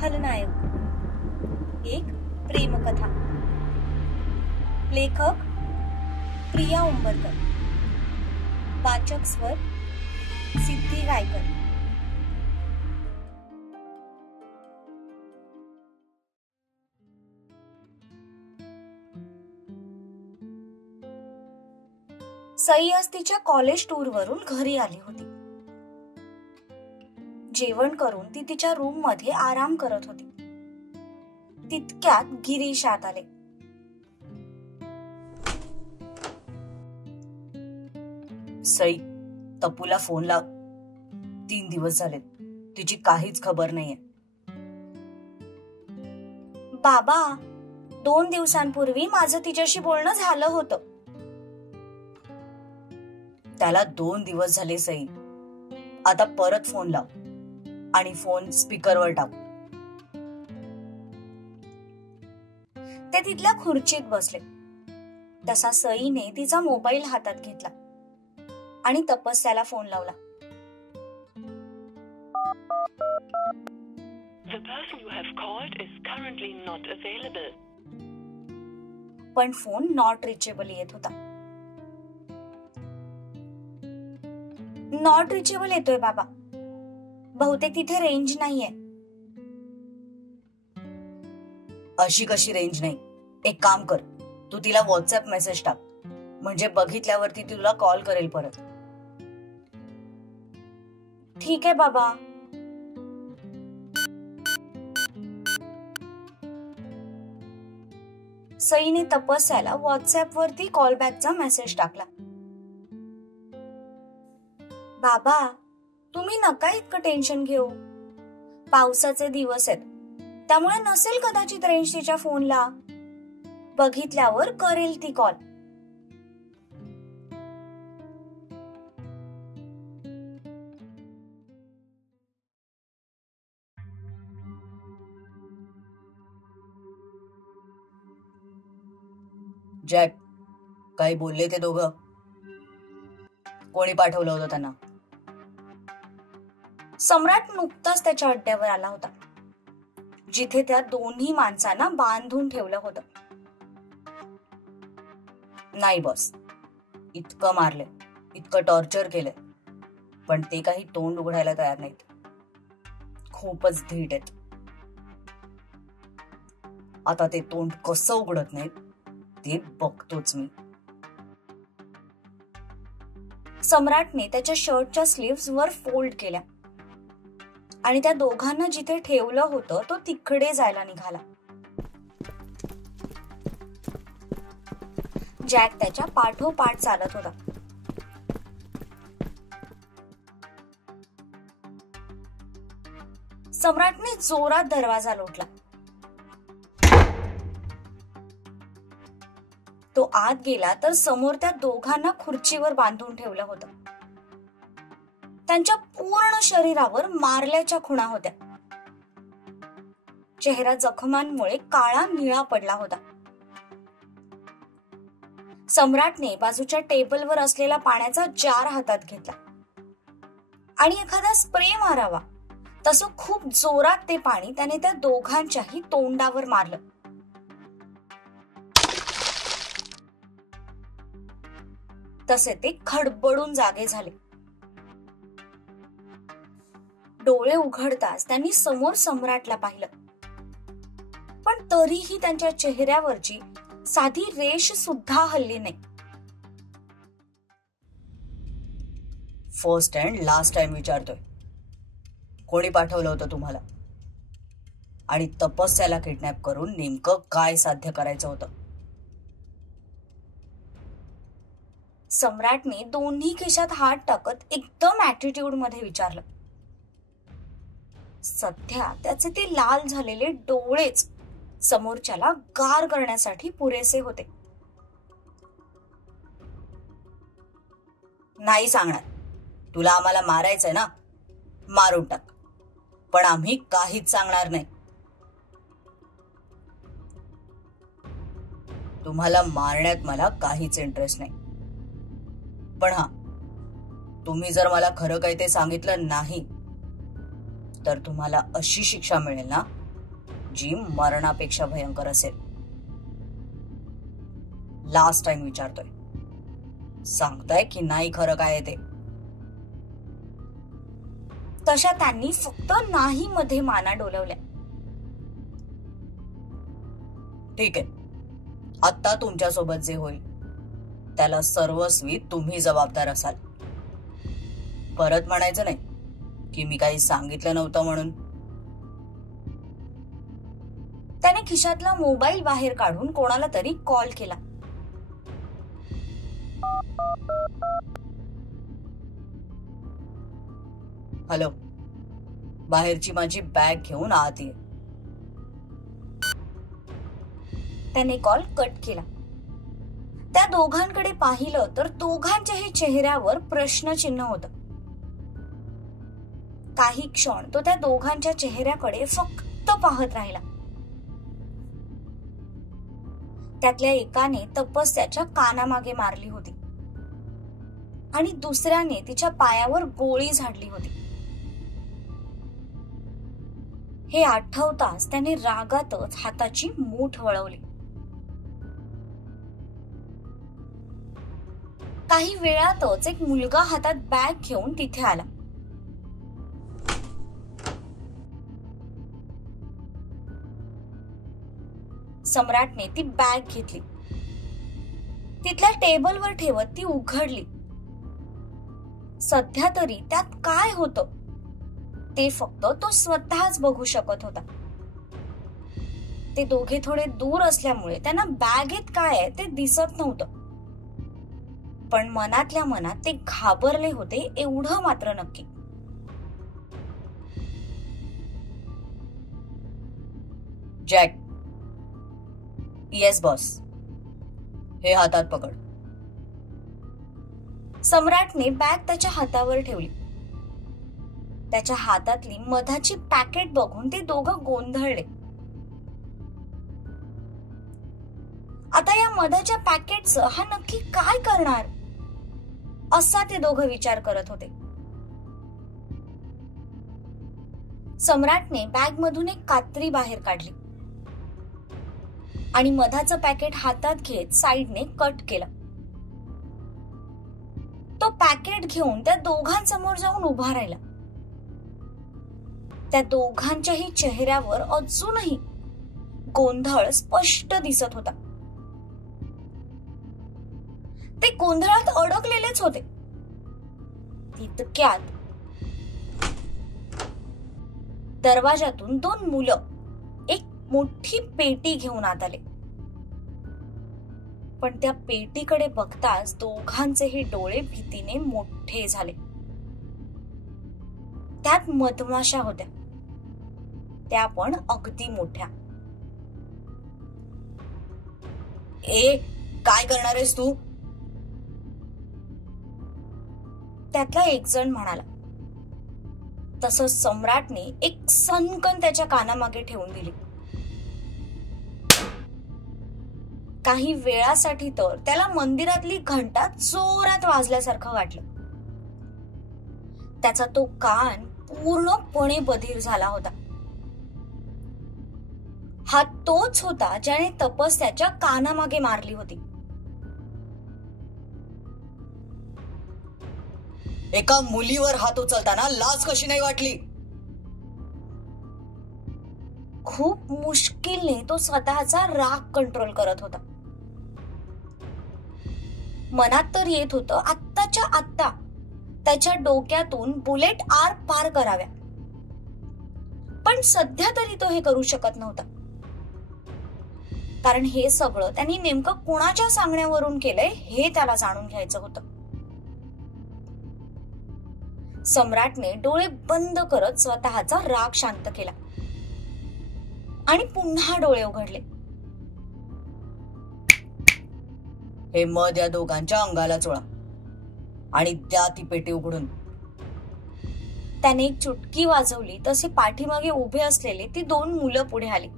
खलनायक, एक प्रेमकथा. लेखक प्रिया उंबरकर. वाचक स्वर सिद्धी गायकर. सई आज तिच्या कॉलेज टूर वरून घरी आली होती. जेवण करून ती तिच्या रूम मध्ये आराम करत होती. तितक्यात गिरीश आत आले. सई, तपूला फोन लाव. 3 दिवस झालेत, तिची काहीच खबर नाहीये. बाबा, 2 दिवसांपूर्वी माझं तिच्याशी बोलणं झालं होतं. त्याला 2 दिवस झाले सई. आता परत फोन लाव आणि फोन स्पीकरवर टाक. ते तिथल्या खुर्चीत बसले. तसा सईने तिचा मोबाईल हातात घेतला आणि तपस्याला फोन लावला. The person you have called is currently not available. पण फोन नॉट रिचेबल येत होता. नॉट रिचेबल येतोय बाबा. बहुतेक तिथे रेंज नाहीये. अशी कशी रेंज नाही? एक काम कर, तू तिला व्हॉट्सअप मेसेज टाक, म्हणजे बघितल्यावरती ती तुला कॉल करेल परत. ठीक आहे बाबा. सईने तपस्याला व्हॉट्सअप वरती कॉल बॅकचा मेसेज टाकला. बाबा, तुम्ही नका इतकं टेन्शन घेऊ. पावसाचे दिवस आहेत, त्यामुळे नसेल कदाचित रेंज तिच्या फोनला. बघितल्यावर करेल ती कॉल. जॅक, काही बोलले ते दोघं? कोणी पाठवलं होतं त्यांना? सम्राट नुकताच त्याच्या अड्ड्यावर आला होता, जिथे त्या दोन्ही माणसांना बांधून ठेवलं होतं. नाही बॉस, इतकं मारले, इतकं टॉर्चर केलंय, पण ते काही तोंड उघडायला तयार नाहीत. खूपच धीट आहेत. आता ते तोंड कसं उघडत नाहीत ते बघतोच मी. सम्राटने त्याच्या शर्टच्या स्लीव्स वर फोल्ड केल्या आणि त्या दोघांना जिथे ठेवलं होतं तो तिकडे जायला निघाला. जॅक त्याच्या पाठोपाठ चालत होता. सम्राटने जोरात दरवाजा लोटला. तो आत गेला तर समोर त्या दोघांना खुर्चीवर बांधून ठेवलं होतं. त्यांच्या पूर्ण शरीरावर मारल्याच्या खुणा होत्या. चेहरा जखमांमुळे काळा निळा पडला होता. सम्राटने बाजूच्या टेबलवर असलेला पाण्याचा जार हातात घेतला आणि एखादा स्प्रे मारावा तसं खूप जोरात ते पाणी त्याने त्या दोघांच्याही तोंडावर मारलं. तसे ते खडबडून जागे झाले. डोळे उघडताच त्यांनी समोर सम्राटला पाहिलं, पण तरीही त्यांच्या चेहऱ्यावरची साधी रेष सुद्धा हलली नाही. फर्स्ट अँड लास्ट टाइम विचारतोय, कोणी पाठवलं होतं तुम्हाला? आणि तपस्याला किडनॅप करून नेमकं काय साध्य करायचं होतं? सम्राटने दोन्ही खिशात हात टाकत एकदम ऍटिट्यूड मध्ये विचारलं. सध्या त्याचे ते लाल झालेले डोळेच समोरच्याला गार करण्यासाठी पुरेसे होते. नाही सांगणार. तुला आम्हाला मारायचंय ना, मारून टाक, पण आम्ही काहीच सांगणार नाही. तुम्हाला मारण्यात मला काहीच इंटरेस्ट नाही. पण हा, तुम्ही जर मला खरं काही ते सांगितलं नाही तर तुम्हाला अशी शिक्षा मिळेल ना जी मरणापेक्षा भयंकर असेल. लास्ट टाइम विचारतोय, सांगताय की नाही खरं काय आहे ते? तशा त्यांनी फक्त नाही मध्ये माना डोलवल्या. ठीक आहे, आता तुमच्यासोबत जे होईल त्याला सर्वस्वी तुम्ही जबाबदार असाल. परत म्हणायचं नाही की मी काही सांगितलं नव्हतं म्हणून. त्याने खिशातला मोबाईल बाहेर काढून कोणाला तरी कॉल केला. हॅलो, बाहेरची माझी बॅग घेऊन आत ये. त्याने कॉल कट केला. त्या दोघांकडे पाहिलं तर दोघांच्याही चेहऱ्यावर प्रश्नचिन्ह होतं. काही क्षण तो त्या दोघांच्या चेहऱ्याकडे फक्त पाहत राहिला. त्यातल्या एकाने तपस्याच्या कानामागे मारली होती आणि दुसऱ्याने तिच्या पायावर गोळी झाडली होती. हे आठवताच त्याने रागातच हाताची मूठ वळवली. काही वेळातच एक मुलगा हातात बॅग घेऊन तिथे आला. सम्राटने ती बॅग घेतली, तिथल्या टेबलवर ठेवत ती उघडली. सध्या तरी त्यात काय होतं ते फक्त तो स्वतःच बघू शकत होता. ते दोघे थोडे दूर असल्यामुळे त्यांना बॅगेत काय आहे ते दिसत नव्हतं. पण मनातल्या मनात ते घाबरले होते एवढं मात्र नक्की. जॅक. Yes boss. हे हातात पकड. सम्राटने बॅग त्याच्या हातावर ठेवली. त्याच्या हातातली मधाची पॅकेट बघून ते दोघं गोंधळले. आता या मधाच्या पॅकेटचं हा नक्की काय करणार असा ते दोघं विचार करत होते. सम्राटने बॅग मधून एक कात्री बाहेर काढली आणि मधाचं पॅकेट हातात घेत साईडने कट केलं. तो पॅकेट घेऊन त्या दोघांसमोर जाऊन उभा राहिला. त्या दोघांच्याही चेहऱ्यावर अजूनही गोंधळ स्पष्ट दिसत होता. ते गोंधळात अडकलेलेच होते. तितक्यात दरवाजातून दोन मुलं एक मोठी पेटी घेऊन आत आले. पण त्या पेटीकडे बघताच दोघांचेही डोळे भीतीने मोठे झाले. त्यात मधमाशा होत्या, त्या पण अगदी मोठ्या. ए, काय करणार आहेस तू? त्यातला एक जण म्हणाला. तसंच सम्राटने एक सनकन त्याच्या कानामागे ठेवून दिली. काही वेळासाठी तर त्याला मंदिरातली घंटा जोरात वाजल्यासारखं वाटलं. त्याचा तो कान पूर्णपणे बधीर झाला होता. हा तोच होता ज्याने तपस्याच्या कानामागे मारली होती. एका मुलीवर हात उचलताना लाज कशी नाही वाटली? खूप मुश्किलने तो स्वतःचा राग कंट्रोल करत होता. मनात तर येत होतं आत्ताच्या आत्ता त्याच्या डोक्यातून बुलेट आर पार कराव्या, पण सध्या तरी तो हे करू शकत नव्हता. कारण हे सगळं त्यांनी नेमकं कोणाच्या सांगण्यावरून केलंय हे त्याला जाणून घ्यायचं होतं. सम्राटने डोळे बंद करत स्वतःचा राग शांत केला आणि पुन्हा डोळे उघडले. हे मध या दोघांच्या अंगाला चोळा आणि द्या ती पेटी उघडून. त्याने एक चुटकी वाजवली तसे पाठीमागे उभे असलेले ती दोन मुलं पुढे आली.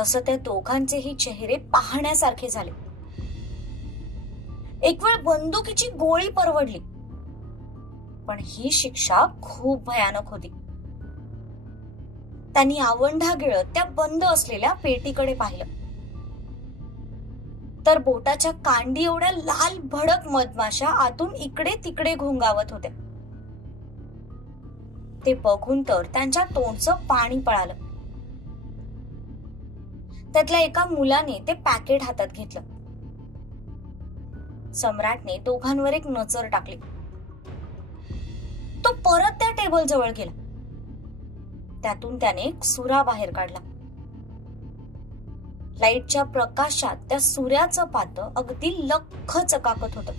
तसं त्या दोघांचेही चेहरे पाहण्यासारखे झाले. एक वेळ बंदुकीची गोळी परवडली, पण ही शिक्षा खूप भयानक होती. त्यांनी आवंढा गिळत त्या बंद असलेल्या पेटीकडे पाहिलं तर बोटाच्या कांडी एवढ्या लाल भडक मधमाशा आतून इकडे तिकडे घोंगावत होत्या. ते बघून तर त्यांच्या तोंडचं पाणी पळालं. त्यातल्या एका मुलाने ते पॅकेट हातात घेतलं. सम्राटने दोघांवर एक नजर टाकली. तो परत त्या टेबल जवळ गेला. त्यातून त्याने एक सुरा बाहेर काढला. लाईटच्या प्रकाशात त्या सुऱ्याचं पातं अगदी लख्ख चकाकत होतं.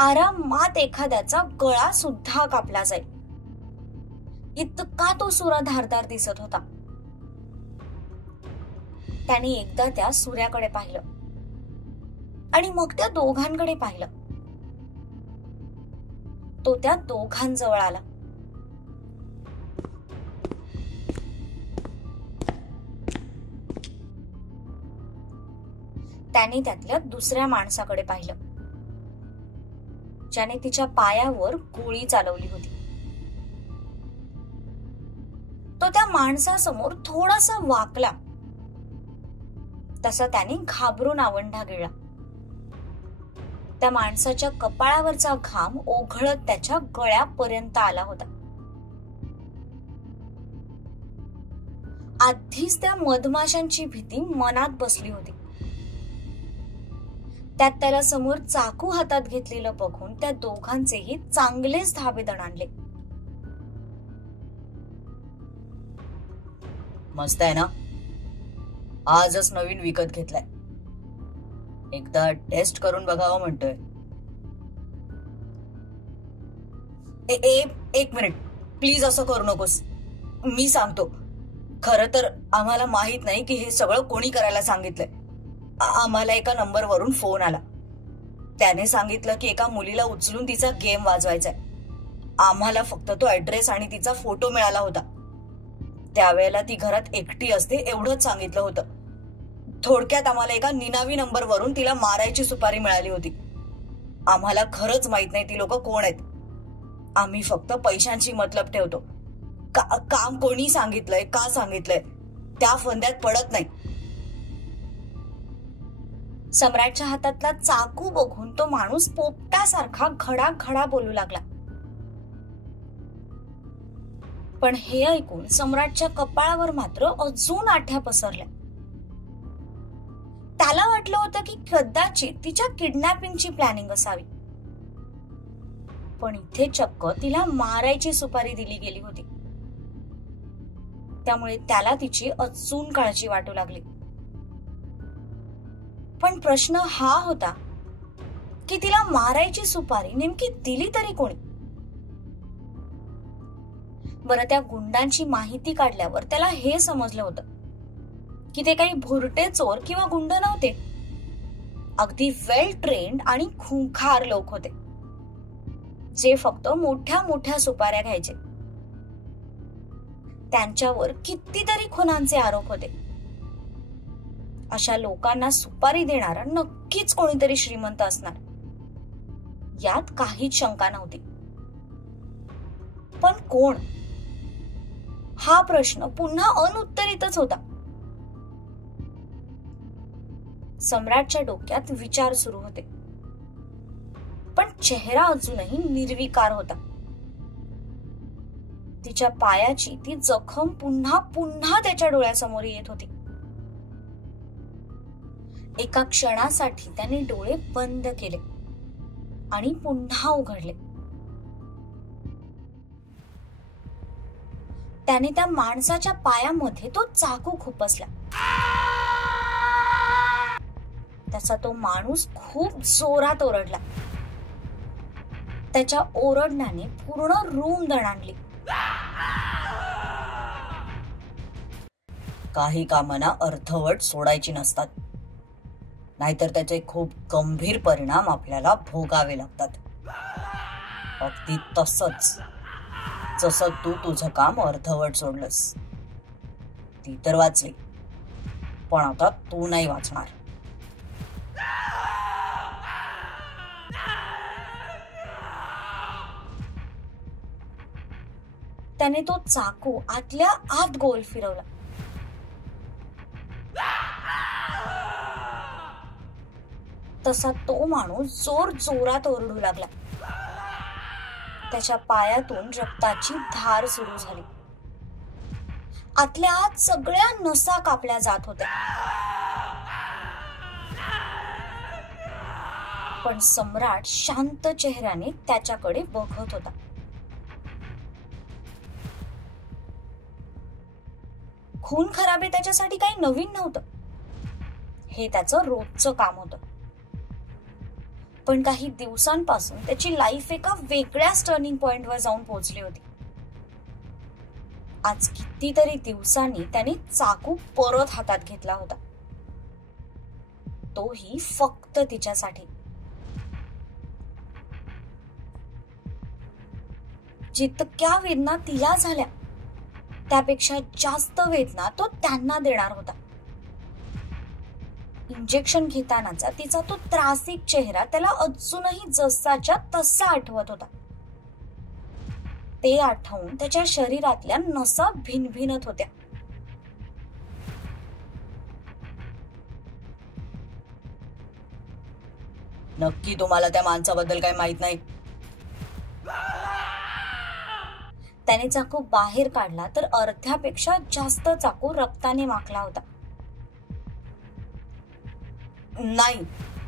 आरामात एखाद्याचा गळा सुद्धा कापला जाईल इतका तो सुरा धारदार दिसत होता. त्याने एकदा त्या सुऱ्याकडे पाहिलं आणि मग त्या दोघांकडे पाहिलं. तो त्या दोघांजवळ आला. त्याने त्यातल्या दुसऱ्या माणसाकडे पाहिलं ज्याने तिच्या पायावर गोळी चालवली होती. तो त्या माणसासमोर थोडासा वाकला तसा त्याने घाबरून आवंढा गिळला. त्या माणसाच्या कपाळावरचा घाम ओघळत त्याच्या गळ्यापर्यंत आला होता. आधीच त्या मधमाशांची भीती मनात बसली होती. त्यात त्याला समोर चाकू हातात घेतलेलं बघून त्या दोघांचेही चांगलेच धाबे दणाणले. मस्त आहे ना? आजच नवीन विकत घेतलाय. एकदा टेस्ट करून बघावं म्हणतोय. एक मिनिट प्लीज, असं करू नकोस. मी सांगतो. खरं तर आम्हाला माहित नाही की हे सगळं कोणी करायला सांगितलंय. आम्हाला एका नंबरवरून फोन आला. त्याने सांगितलं की एका मुलीला उचलून तिचा गेम वाजवायचाय. आम्हाला फक्त तो ऍड्रेस आणि तिचा फोटो मिळाला होता. त्यावेळेला ती घरात एकटी असते एवढंच सांगितलं होतं. थोडक्यात आम्हाला एका निनावी नंबरवरून तिला मारायची सुपारी मिळाली होती. आम्हाला खरंच माहित नाही ती लोक कोण आहेत. आम्ही फक्त पैशांची मतलब ठेवतो. काम कोणी सांगितलंय, का सांगितलंय त्या फंद्यात पडत नाही. सम्राटच्या हातातला चाकू बघून तो माणूस पोपटासारखा घडाघडा बोलू लागला. पण हे ऐकून सम्राटच्या कपाळावर मात्र अजून आठ्या पसरल्या. त्याला वाटलं होतं की कदाचित तिच्या किडनॅपिंगची प्लॅनिंग असावी. पण इथे चक्क तिला मारायची सुपारी दिली गेली होती. त्यामुळे त्याला तिची अजून काळजी वाटू लागली. पण प्रश्न हा होता की तिला मारायची सुपारी नेमकी दिली तरी कोणी? बरं, त्या गुंडांची माहिती काढल्यावर त्याला हे समजलं होतं की ते काही भुरटे चोर किंवा गुंड नव्हते. अगदी वेल ट्रेन्ड आणि खुंखार लोक होते जे फक्त मोठ्या मोठ्या सुपाऱ्या घ्यायचे. त्यांच्यावर कितीतरी खुनांचे आरोप होते. अशा लोकांना सुपारी देणारा नक्कीच कोणीतरी श्रीमंत असणार, यात काहीच शंका नव्हती. पण कोण? हा प्रश्न पुन्हा अनुत्तरितच होता. सम्राटच्या डोक्यात विचार सुरू होते, पण चेहरा अजूनही निर्विकार होता. तिच्या पायाची ती जखम पुन्हा पुन्हा त्याच्या डोळ्यासमोर येत होती. एका क्षणासाठी त्याने डोळे बंद केले आणि पुन्हा उघडले. त्याने त्या माणसाच्या पायामध्ये तो चाकू खुपसला. त्याचा तो माणूस खूप जोरात ओरडला. त्याच्या ओरडण्याने पूर्ण रूम दणाणली. काही कामांना अर्धवट सोडायची नसतात, नाहीतर त्याचे खूप गंभीर परिणाम आपल्याला भोगावे लागतात. अगदी तसंच जसं तू तुझं काम अर्धवट सोडलंस. ती तर वाचली, पण आता तू नाही वाचणार. त्याने तो चाकू आतल्या आत गोल फिरवला. तसा तो माणूस जोर जोरात ओरडू लागला. त्याच्या पायातून रक्ताची धार सुरू झाली. आतल्या आत सगळ्या नसा कापल्या जात होत्या. पण सम्राट शांत चेहऱ्याने त्याच्याकडे बघत होता. खून खराबे त्याच्यासाठी काही नवीन नव्हतं. हे त्याचं रोजचं काम होतं. पण काही दिवसांपासून त्याची लाईफ एका वेगळ्याच टर्निंग पॉइंटवर जाऊन पोहोचली होती. आज कितीतरी दिवसांनी त्याने चाकू परत हातात घेतला होता, तोही फक्त तिच्यासाठी. जितक्या वेदना तिला झाल्या त्यापेक्षा जास्त वेदना तो त्यांना देणार होता. इंजेक्शन घेतानाचा तिचा तो त्रासिक चेहरा त्याला अजूनही जसाच्या तसा आठवत होता. ते आठवून त्याच्या शरीरातल्या नसा भिनभिनत होत्या. नक्की तुम्हाला त्या माणसाबद्दल काही माहित नाही? त्याने चाकू बाहेर काढला तर अर्ध्यापेक्षा जास्त चाकू रक्ताने माखला होता. नाही,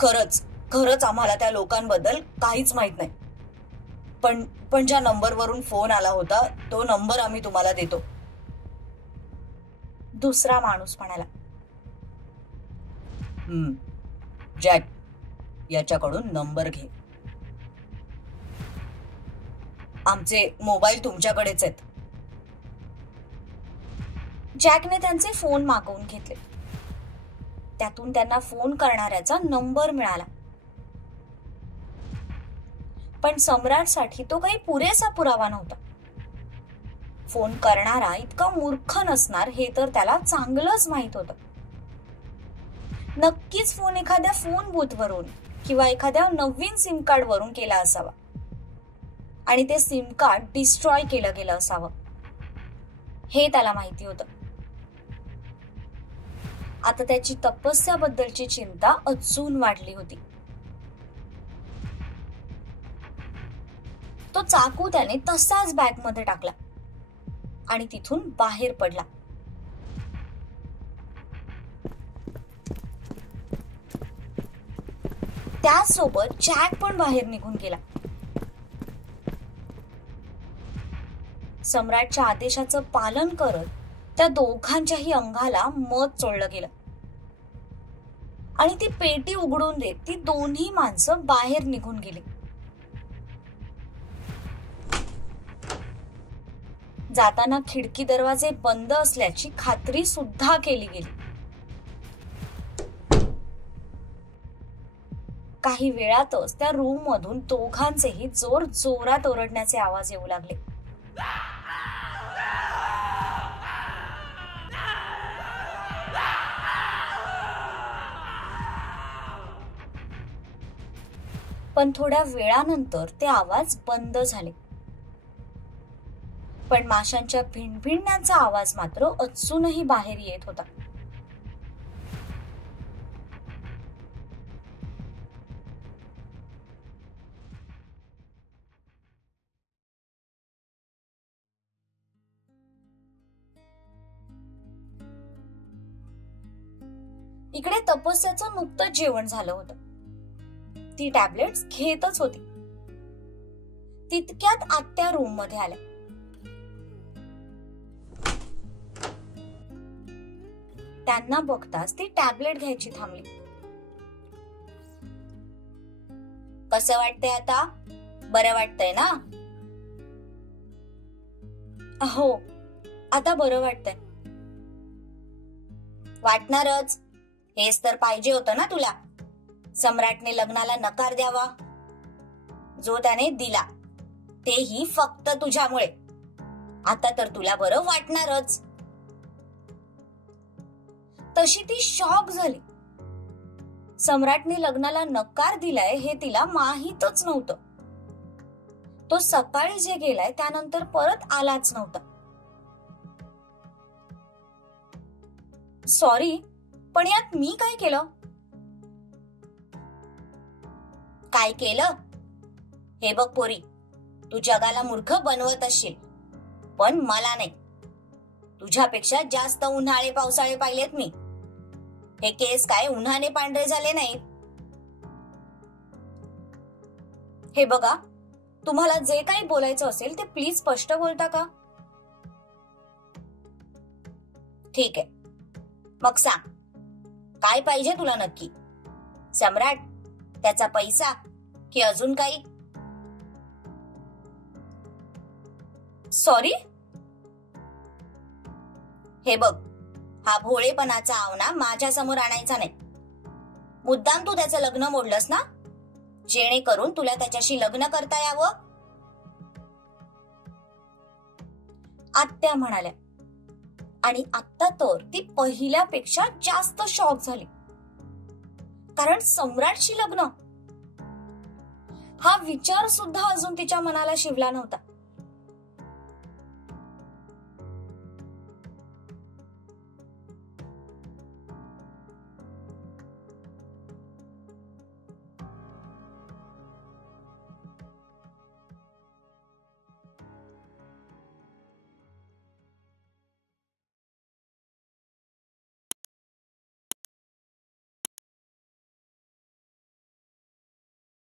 खरंच आम्हाला त्या लोकांबद्दल काहीच माहित नाही. पण ज्या नंबरवरून फोन आला होता तो नंबर आम्ही तुम्हाला देतो, दुसरा माणूस म्हणाला. जॅक, याच्याकडून नंबर घे. आमचे मोबाईल तुमच्याकडेच आहेत. जॅकने त्यांचे फोन मागवून घेतले. त्यातून त्यांना फोन करणाऱ्याचा नंबर मिळाला. पण सम्राटसाठी तो काही पुरेसा पुरावा नव्हता. फोन करणारा इतका मूर्ख नसणार हे तर त्याला चांगलंच माहित होतं. नक्कीच फोन एखाद्या फोन बूथवरून किंवा एखाद्या नवीन सिम कार्ड वरून केला असावा आणि ते सिम कार्ड डिस्ट्रॉय केलं गेलं असावं हे त्याला माहिती होतं. आता त्याची तपस्याबद्दलची चिंता अजून वाढली होती. तो चाकू त्याने तसाच बॅगमध्ये टाकला आणि तिथून बाहेर पडला. त्यासोबत जॅक पण बाहेर निघून गेला. सम्राटच्या आदेशाचं पालन करत त्या दोघांच्याही अंगाला मध चोळलं गेलं आणि ती पेटी उघडून देत ती दोन्ही माणसं बाहेर निघून गेली. जाताना खिडकी दरवाजे बंद असल्याची खात्री सुद्धा केली गेली. काही वेळातच त्या रूम मधून दोघांचेही जोर जोरात ओरडण्याचे आवाज येऊ लागले. पण थोड्या वेळानंतर ते आवाज बंद झाले. पण माशांच्या भिणभिणण्याचा आवाज मात्र अजूनही बाहेर येत होता. इकडे तपस्याचं नुकतंच जेवण झालं होतं. ती टॅबलेट्स घेतच होती. तितक्यात आत्या रूम मध्ये आल्या. त्यांना बघताच ती टॅबलेट घ्यायची थांबली. कसं वाटतंय आता? बरं वाटतंय ना? हो, आता बरं वाटतंय. वाटणारच, हेच तर पाहिजे होतं ना तुला. सम्राटने लग्नाला नकार द्यावा जो त्याने दिला, तेही फक्त तुझ्यामुळे. आता तर तुला बरं वाटणारच. तशी ती शॉक झाली. सम्राटने लग्नाला नकार दिलाय हे तिला माहीतच नव्हतं. तो सकाळी जे गेलाय त्यानंतर परत आलाच नव्हता. सॉरी, पण यात मी काय केलं? काय केलं? हे बघ पोरी, तू जगाला मूर्ख बनवत असशील, पण मला नाही. तुझ्यापेक्षा जास्त उन्हाळे पावसाळे पाहिलेत मी. हे केस काय उन्हाने पांढरे झाले नाहीत. हे बघा, तुम्हाला जे काही बोलायचं असेल ते प्लीज स्पष्ट बोलता का? ठीक आहे, मग सांग, काय पाहिजे तुला नक्की? सम्राट, त्याचा पैसा की अजून काही? सॉरी? हे बघ, हा भोळेपणाचा आवना माझ्या समोर आणायचा नाही. मुद्दाम तू त्याचं लग्न मोडलंस ना, जेणेकरून तुला त्याच्याशी लग्न करता यावं. आत्या म्हणाल्या. आणि आत्ता तर ती पहिल्यापेक्षा जास्त शॉक झाली, कारण सम्राटशी लग्न हा विचार सुद्धा अजून तिच्या मनाला शिवला नव्हता.